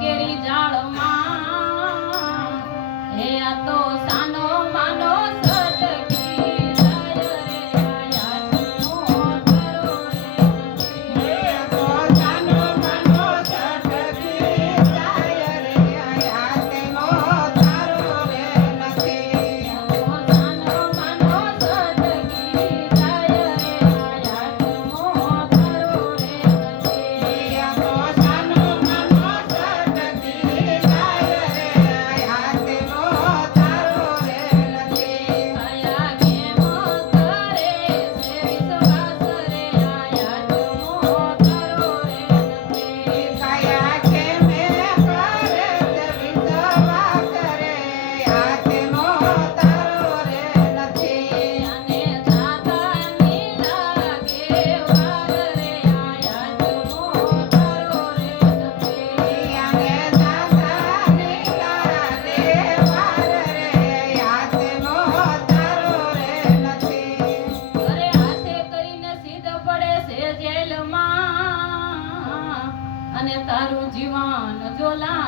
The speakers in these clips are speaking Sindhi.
Get it मां हे my head. bola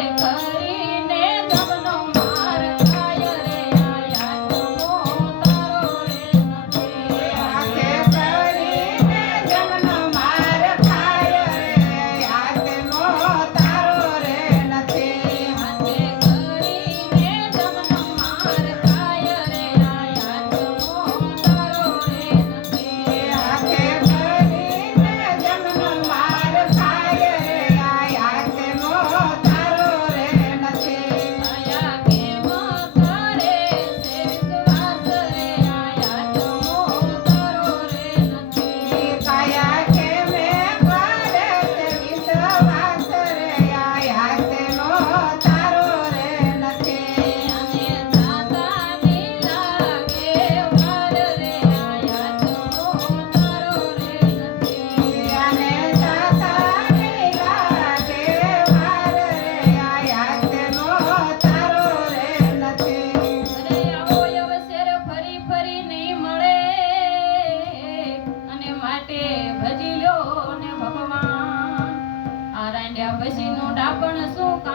आपण असो का